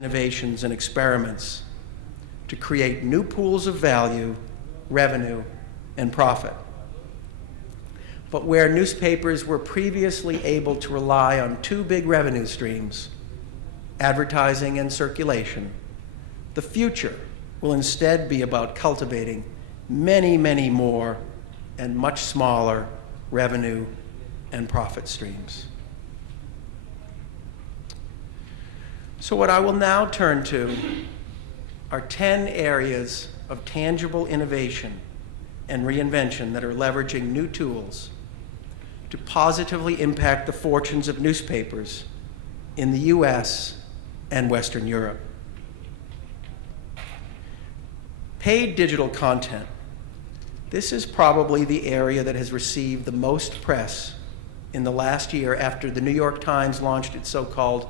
innovations and experiments to create new pools of value, revenue, and profit. But where newspapers were previously able to rely on two big revenue streams, advertising and circulation, the future will instead be about cultivating many, many more and much smaller revenue and profit streams. So what I will now turn to are 10 areas of tangible innovation and reinvention that are leveraging new tools to positively impact the fortunes of newspapers in the US and Western Europe. Paid digital content. This is probably the area that has received the most press in the last year after the New York Times launched its so-called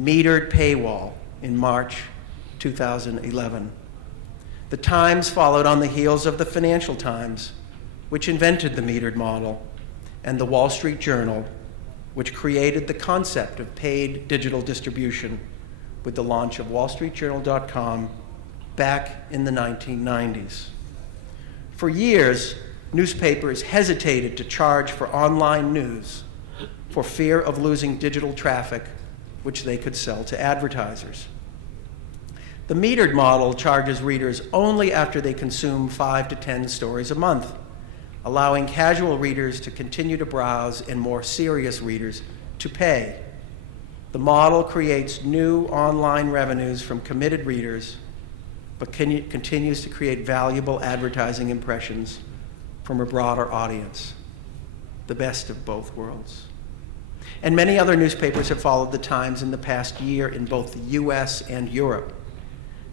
metered paywall in March 2011. The Times followed on the heels of the Financial Times, which invented the metered model, and the Wall Street Journal, which created the concept of paid digital distribution with the launch of wallstreetjournal.com back in the 1990s. For years, newspapers hesitated to charge for online news for fear of losing digital traffic, which they could sell to advertisers. The metered model charges readers only after they consume 5 to 10 stories a month, allowing casual readers to continue to browse and more serious readers to pay. The model creates new online revenues from committed readers, but continues to create valuable advertising impressions from a broader audience, the best of both worlds. And many other newspapers have followed the Times in the past year in both the US and Europe.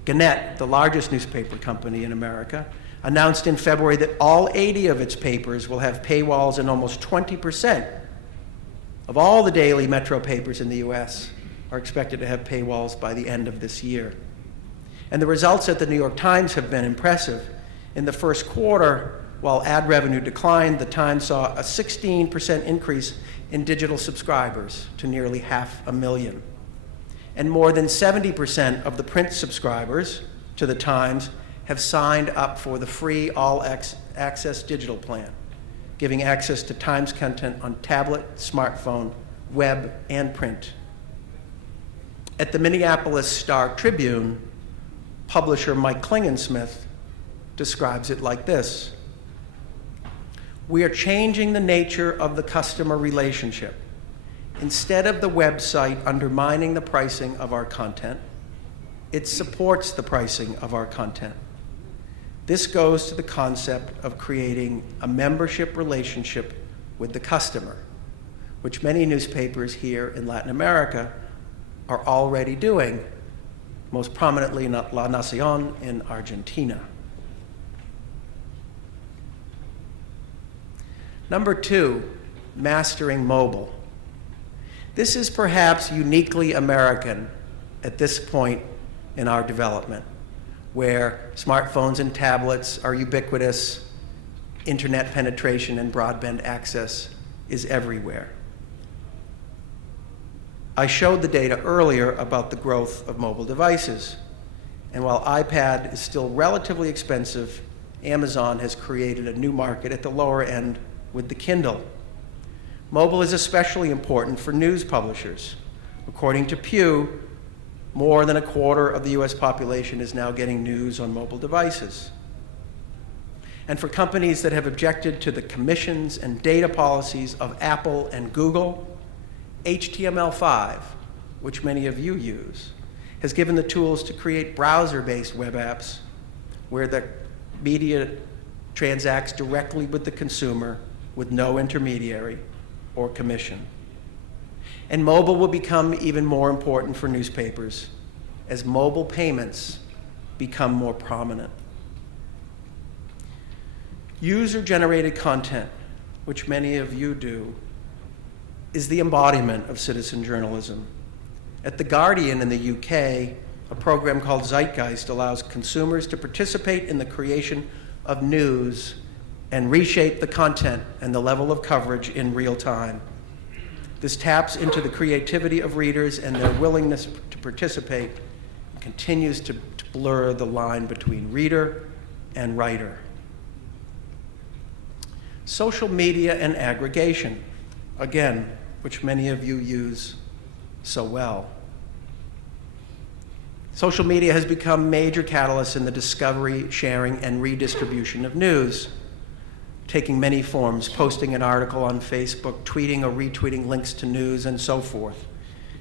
Gannett, the largest newspaper company in America, announced in February that all 80 of its papers will have paywalls, and almost 20% of all the daily metro papers in the US are expected to have paywalls by the end of this year. And the results at the New York Times have been impressive. In the first quarter, while ad revenue declined, the Times saw a 16% increase in digital subscribers to nearly 500,000. And more than 70% of the print subscribers to the Times have signed up for the free all-access digital plan, giving access to Times content on tablet, smartphone, web, and print. At the Minneapolis Star-Tribune, publisher Mike Klingensmith describes it like this: "We are changing the nature of the customer relationship. Instead of the website undermining the pricing of our content, it supports the pricing of our content. This goes to the concept of creating a membership relationship with the customer, which many newspapers here in Latin America are already doing, most prominently La Nación in Argentina." Number 2, mastering mobile. This is perhaps uniquely American at this point in our development, where smartphones and tablets are ubiquitous, internet penetration and broadband access is everywhere. I showed the data earlier about the growth of mobile devices, and while iPad is still relatively expensive, Amazon has created a new market at the lower end with the Kindle. Mobile is especially important for news publishers. According to Pew, more than a quarter of the US population is now getting news on mobile devices. And for companies that have objected to the commissions and data policies of Apple and Google, HTML5, which many of you use, has given the tools to create browser-based web apps where the media transacts directly with the consumer with no intermediary or commission. And mobile will become even more important for newspapers as mobile payments become more prominent. User-generated content, which many of you do, is the embodiment of citizen journalism. At The Guardian in the UK, a program called Zeitgeist allows consumers to participate in the creation of news and reshape the content and the level of coverage in real time. This taps into the creativity of readers and their willingness to participate continues to blur the line between reader and writer. Social media and aggregation, again, which many of you use so well. Social media has become major catalysts in the discovery, sharing, and redistribution of news, taking many forms: posting an article on Facebook, tweeting or retweeting links to news, and so forth.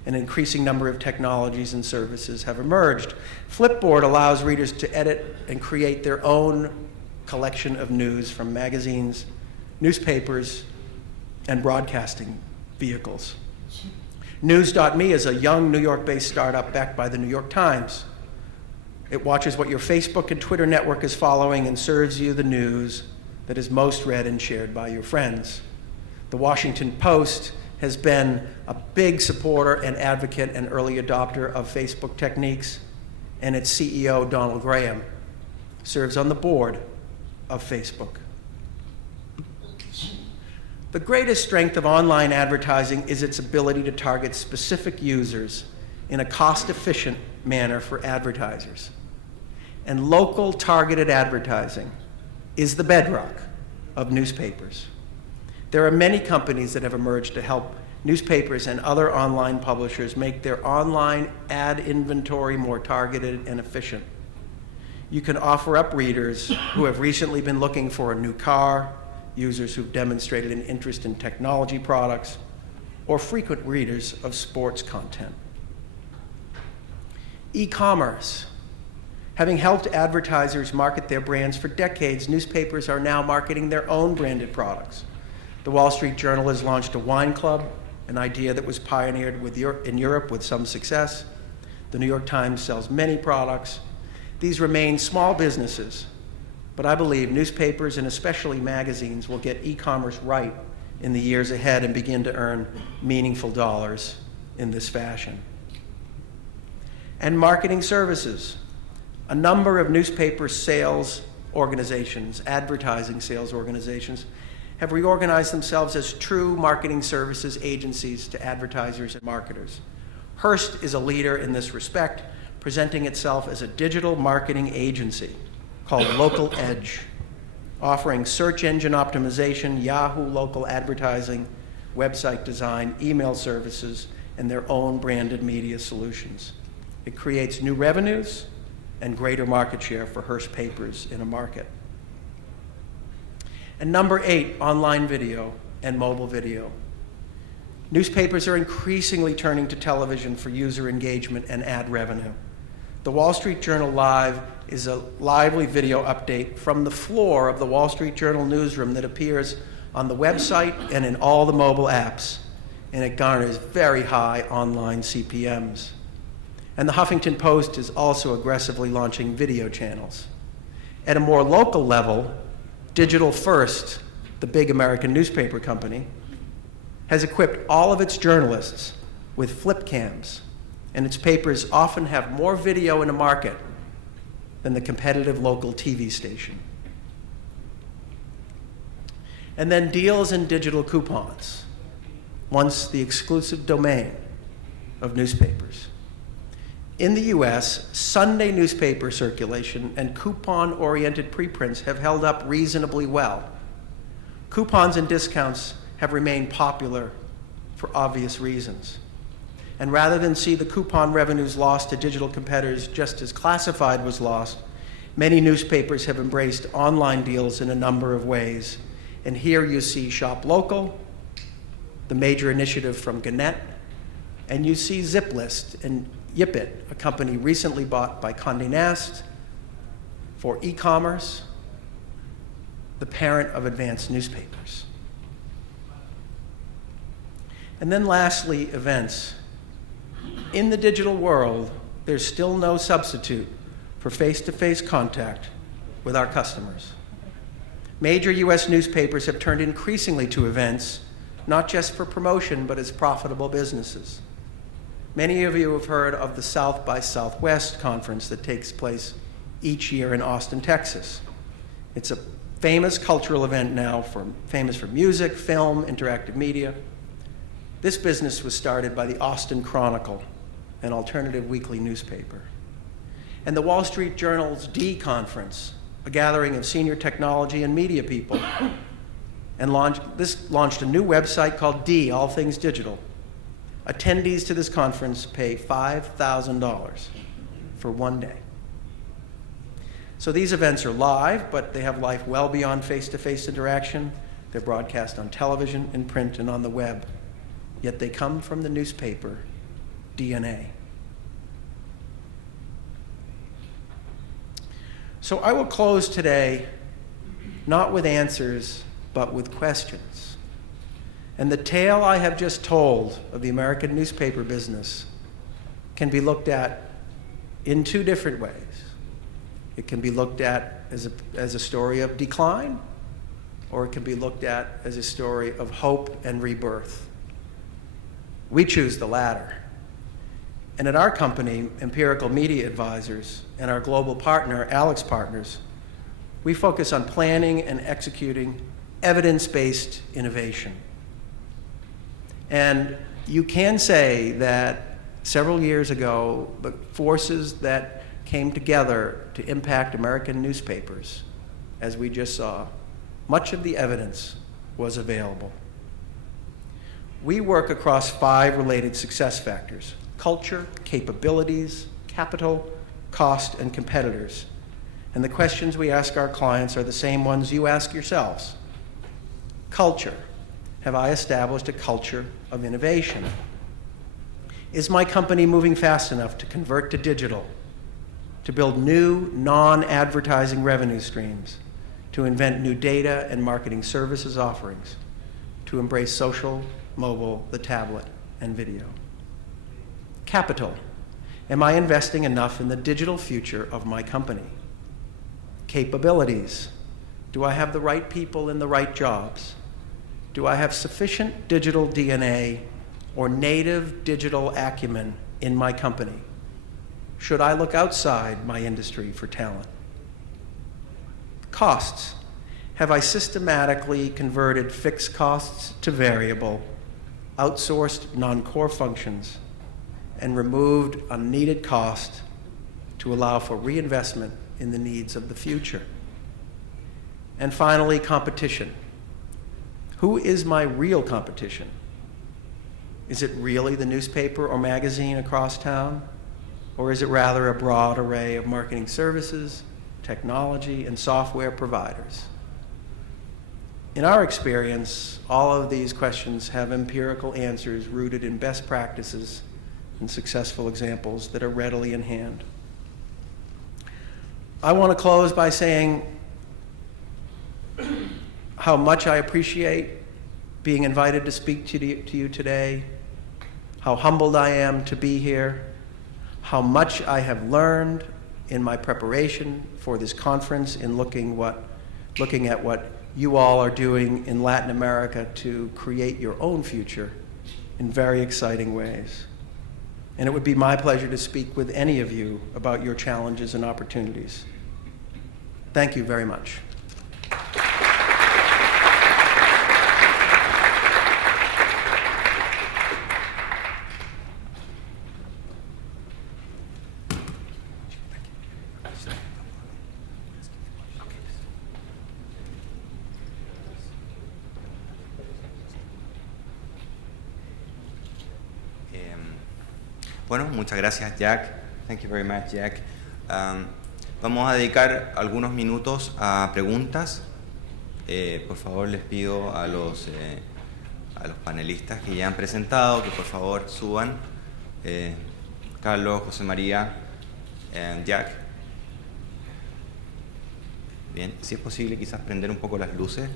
An increasing number of technologies and services have emerged. Flipboard allows readers to edit and create their own collection of news from magazines, newspapers, and broadcasting vehicles. News.me is a young New York-based startup backed by the New York Times. It watches what your Facebook and Twitter network is following and serves you the news that is most read and shared by your friends. The Washington Post has been a big supporter and advocate and early adopter of Facebook techniques, and its CEO, Donald Graham, serves on the board of Facebook. The greatest strength of online advertising is its ability to target specific users in a cost-efficient manner for advertisers. And local targeted advertising is the bedrock of newspapers. There are many companies that have emerged to help newspapers and other online publishers make their online ad inventory more targeted and efficient. You can offer up readers who have recently been looking for a new car, users who've demonstrated an interest in technology products, or frequent readers of sports content. E-commerce. Having helped advertisers market their brands for decades, newspapers are now marketing their own branded products. The Wall Street Journal has launched a wine club, an idea that was pioneered in Europe with some success. The New York Times sells many products. These remain small businesses, but I believe newspapers and especially magazines will get e-commerce right in the years ahead and begin to earn meaningful dollars in this fashion. And marketing services. A number of newspaper sales organizations, advertising sales organizations, have reorganized themselves as true marketing services agencies to advertisers and marketers. Hearst is a leader in this respect, presenting itself as a digital marketing agency called Local Edge, offering search engine optimization, Yahoo local advertising, website design, email services, and their own branded media solutions. It creates new revenues and greater market share for Hearst papers in a market. And number 8, online video and mobile video. Newspapers are increasingly turning to television for user engagement and ad revenue. The Wall Street Journal Live is a lively video update from the floor of the Wall Street Journal newsroom that appears on the website and in all the mobile apps, and it garners very high online CPMs. And the Huffington Post is also aggressively launching video channels. At a more local level, Digital First, the big American newspaper company, has equipped all of its journalists with flip cams, and its papers often have more video in a market than the competitive local TV station. And then deals and digital coupons, once the exclusive domain of newspapers. In the US, Sunday newspaper circulation and coupon-oriented preprints have held up reasonably well. Coupons and discounts have remained popular for obvious reasons. And rather than see the coupon revenues lost to digital competitors just as classified was lost, many newspapers have embraced online deals in a number of ways. And here you see Shop Local, the major initiative from Gannett, and you see ZipList and Yipit, a company recently bought by Condé Nast for e-commerce, the parent of Advanced Newspapers. And then lastly, events. In the digital world, there's still no substitute for face-to-face contact with our customers. Major US newspapers have turned increasingly to events, not just for promotion, but as profitable businesses. Many of you have heard of the South by Southwest conference that takes place each year in Austin, Texas. It's a famous cultural event now, famous for music, film, interactive media. This business was started by the Austin Chronicle, an alternative weekly newspaper. and the Wall Street Journal's D Conference, a gathering of senior technology and media people, and launched a new website called D, All Things Digital. Attendees to this conference pay $5,000 for one day. So these events are live, but they have life well beyond face-to-face interaction. They're broadcast on television, in print, and on the web. Yet they come from the newspaper DNA. So I will close today not with answers, but with questions. And the tale I have just told of the American newspaper business can be looked at in two different ways. It can be looked at as a story of decline, or it can be looked at as a story of hope and rebirth. We choose the latter. And at our company, Empirical Media Advisors, and our global partner, Alex Partners, we focus on planning and executing evidence-based innovation. And you can say that several years ago, the forces that came together to impact American newspapers, as we just saw, much of the evidence was available. We work across 5 related success factors: culture, capabilities, capital, cost, and competitors. And the questions we ask our clients are the same ones you ask yourselves. Culture. Have I established a culture of innovation? Is my company moving fast enough to convert to digital, to build new non-advertising revenue streams, to invent new data and marketing services offerings, to embrace social, mobile, the tablet, and video? Capital. Am I investing enough in the digital future of my company? Capabilities. Do I have the right people in the right jobs? Do I have sufficient digital DNA or native digital acumen in my company? Should I look outside my industry for talent? Costs. Have I systematically converted fixed costs to variable, outsourced non-core functions, and removed unneeded cost to allow for reinvestment in the needs of the future? And finally, competition. Who is my real competition? Is it really the newspaper or magazine across town? Or is it rather a broad array of marketing services, technology, and software providers? In our experience, all of these questions have empirical answers rooted in best practices and successful examples that are readily in hand. I want to close by saying how much I appreciate being invited to speak to you today, how humbled I am to be here, how much I have learned in my preparation for this conference in looking at what you all are doing in Latin America to create your own future in very exciting ways. And it would be my pleasure to speak with any of you about your challenges and opportunities. Thank you very much. Bueno, muchas gracias, Jack. Thank you very much, Jack. Vamos a dedicar algunos minutos a preguntas. Por favor, les pido a los panelistas que ya han presentado que por favor suban. Carlos, José María, Jack. Bien, si es posible quizás prender un poco las luces.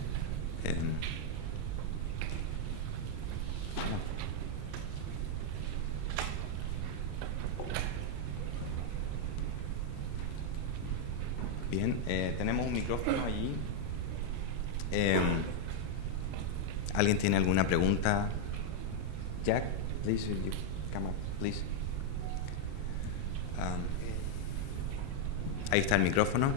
Bien, tenemos un micrófono allí. ¿Alguien tiene alguna pregunta? Jack, please, you come up, please. Ahí está el micrófono.